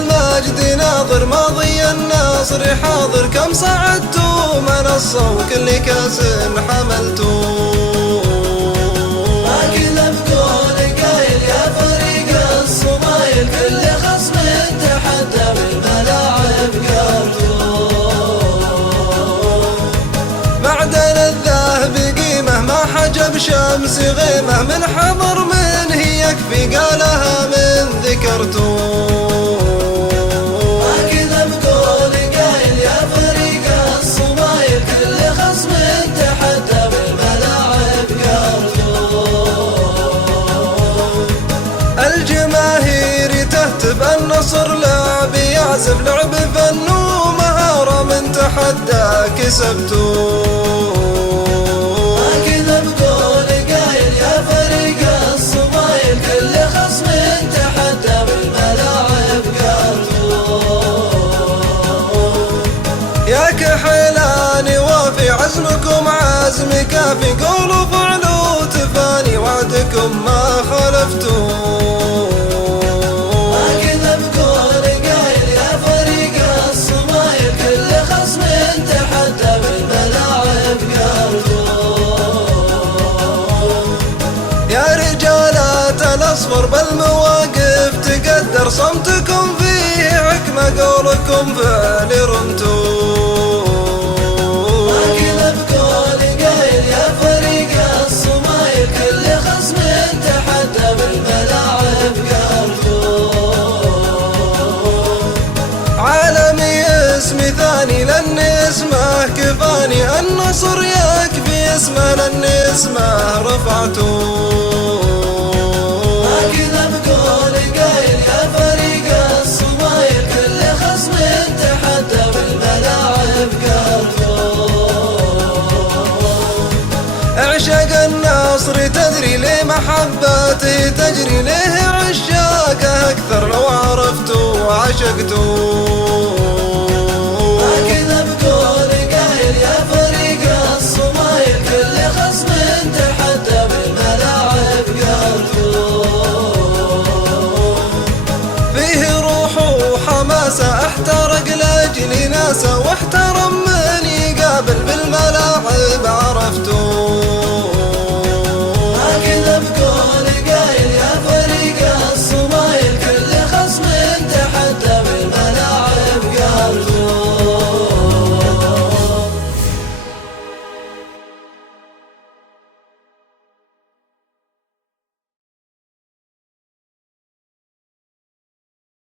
المجد ناظر ماضي النصر حاضر، كم صعدتوا منصة وكل كاس حملتوا. ما كذب قول قايل يا فريق الصمايل، كل خصم تحدى بالملاعب قهرتوا. معدن الذهب قيمة ما حجب شمس غيمة، من حضر من هي يكفي قالها من ذكرتوا. ما كذب قول قايل يا فريق الصمايل، كل خصم تحدى بالملاعب قهرتوا. الجماهير تهتف النصر لعب يعزف، لعب فن ومهارة من تحدى كسبتوا. ما كذب قول قايل يا فريق الصمايل، كل خصم تحدى بالملاعب قهرتوا. يا كحيلان وافي عزمكم عزم كافي، قولوا فعلوا تفاني وعدكم ما خلفتوا. ما كذب قول قايل يا فريق الصمايل، كل خصم تحدى بالملاعب قهرتوا. يا رجالات الأصفر بالمواقف تقدر، صمتكم فيه حكمة قولكم فعل رمتوا. ما كذب قول قايل يا فريق الصمايل، كل خصم تحدى بالملاعب قهرتوا. عالمي اسمي ثاني لأن اسمه كفاني، النصر يكفي اسمه لأن اسمه رفعتوا. ما كذب قول قايل يا فريق الصمايل، كل خصم تحدى بالملاعب قهرتوا. اعشق النصر تدري ليه محبته تجري، ليه عشاقه أكثر لو عرفتوا وعشقتوا. ما كذب قول قايل يا فريق الصمايل، كل خصم تحدى بالملاعب قهرتوا. فيه روح وحماسة احترق لأجل ناسه، واحترم من يقابل بالملاعب عرفتوا.